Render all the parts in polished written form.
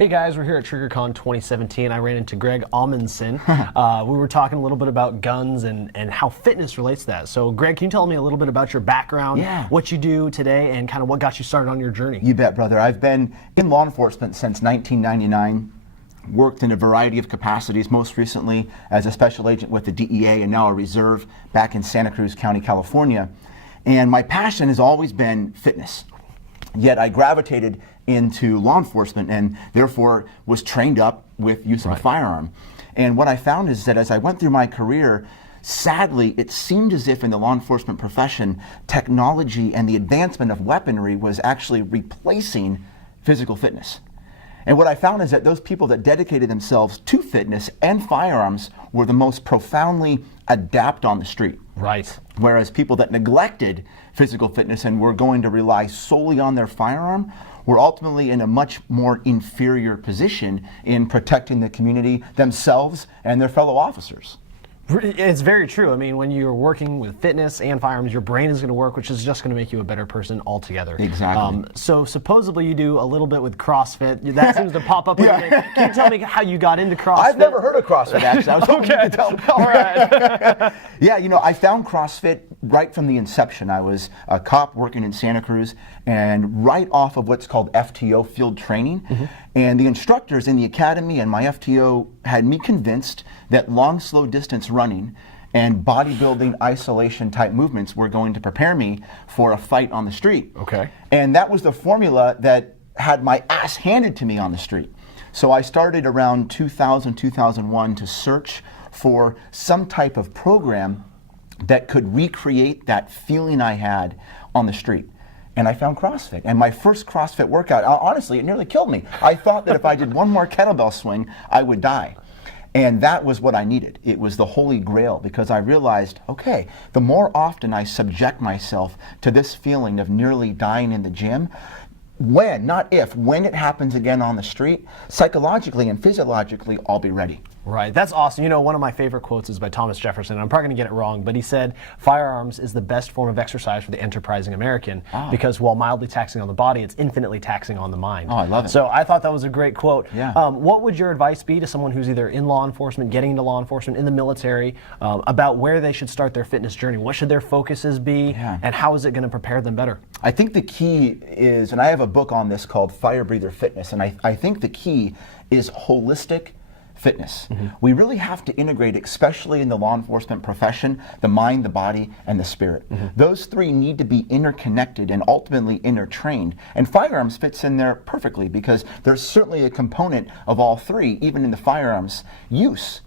Hey guys, we're here at TriggrCon 2017. I ran into Greg Amundson. We were talking a little bit about guns and how fitness relates to that. So Greg, can you tell me a little bit about your background, what you do today, and kind of what got you started on your journey? You bet, brother. I've been in law enforcement since 1999. Worked in a variety of capacities, most recently as a special agent with the DEA and now a reserve back in Santa Cruz County, California. And my passion has always been fitness. Yet I gravitated into law enforcement and therefore was trained up with use of a firearm. And what I found is that as I went through my career, sadly, it seemed as if in the law enforcement profession, technology and the advancement of weaponry was actually replacing physical fitness. And what I found is that those people that dedicated themselves to fitness and firearms were the most profoundly adept on the street. Right. Whereas people that neglected physical fitness and were going to rely solely on their firearm were ultimately in a much more inferior position in protecting the community, themselves, and their fellow officers. It's very true. I mean, when you're working with fitness and firearms, your brain is going to work, which is just going to make you a better person altogether. Exactly. So supposedly you do a little bit with CrossFit. That seems to pop up. Can you tell me how you got into CrossFit? I've never heard of CrossFit, actually. I was hoping you could tell me. All right. Yeah, you know, I found CrossFit right from the inception. I was a cop working in Santa Cruz and right off of what's called FTO, field training. And the instructors in the academy and my FTO had me convinced that long, slow distance running and bodybuilding isolation type movements were going to prepare me for a fight on the street. Okay. And that was the formula that had my ass handed to me on the street. So I started around 2000, 2001 to search for some type of program that could recreate that feeling I had on the street. And I found CrossFit. And my first CrossFit workout, honestly, it nearly killed me. I thought that if I did one more kettlebell swing, I would die. And that was what I needed. It was the holy grail because I realized, okay, the more often I subject myself to this feeling of nearly dying in the gym, when, not if, when it happens again on the street, psychologically and physiologically, I'll be ready. Right, that's awesome. You know, one of my favorite quotes is by Thomas Jefferson. I'm probably going to get it wrong, but he said, firearms is the best form of exercise for the enterprising American because while mildly taxing on the body, it's infinitely taxing on the mind. Oh, I love it. So I thought that was a great quote. Yeah. What would your advice be to someone who's either in law enforcement, getting into law enforcement, in the military, about where they should start their fitness journey? What should their focuses be, and how is it going to prepare them better? I think the key is, and I have a book on this called Fire Breather Fitness, and I think the key is holistic fitness. We really have to integrate, especially in the law enforcement profession, the mind, the body, and the spirit. Those three need to be interconnected and ultimately intertrained. And firearms fits in there perfectly because there's certainly a component of all three, even in the firearms use.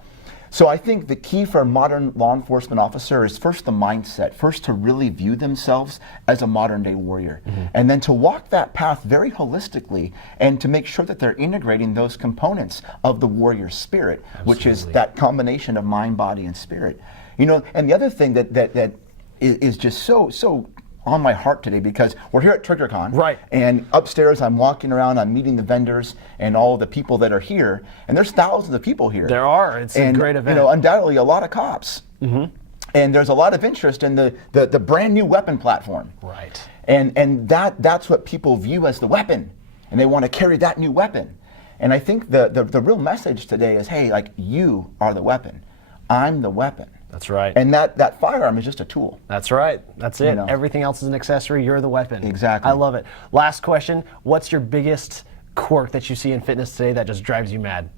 So I think the key for a modern law enforcement officer is first the mindset, first to really view themselves as a modern day warrior, and then to walk that path very holistically and to make sure that they're integrating those components of the warrior spirit, which is that combination of mind, body, and spirit. You know, and the other thing that is just so on my heart today because we're here at TriggrCon. Right. And upstairs I'm walking around, I'm meeting the vendors and all the people that are here, and there's thousands of people here. There are. It's a great event. You know, undoubtedly a lot of cops. And there's a lot of interest in the brand new weapon platform. Right. And that's what people view as the weapon, and they want to carry that new weapon. And I think the real message today is, hey, like, you are the weapon. I'm the weapon. That's right. And that firearm is just a tool. That's right. That's it. You know. Everything else is an accessory. You're the weapon. Exactly. I love it. Last question. What's your biggest quirk that you see in fitness today that just drives you mad?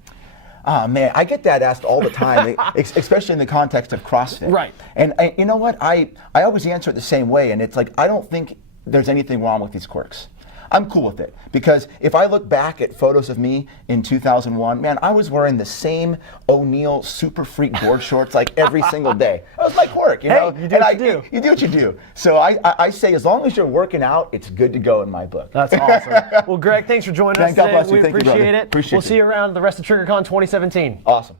Oh, man, I get that asked all the time, especially in the context of CrossFit. Right. And you know what? I always answer it the same way, and it's like, I don't think there's anything wrong with these quirks. I'm cool with it because if I look back at photos of me in 2001, man, I was wearing the same O'Neill Super Freak board shorts like every single day. That was my quirk, you know? You do what you do. You do what you do. So I say as long as you're working out, it's good to go in my book. That's awesome. Well, Greg, thanks for joining us today. God bless you. We Thank you, appreciate brother. it. Appreciate We'll see you around the rest of TriggrCon 2017. Awesome.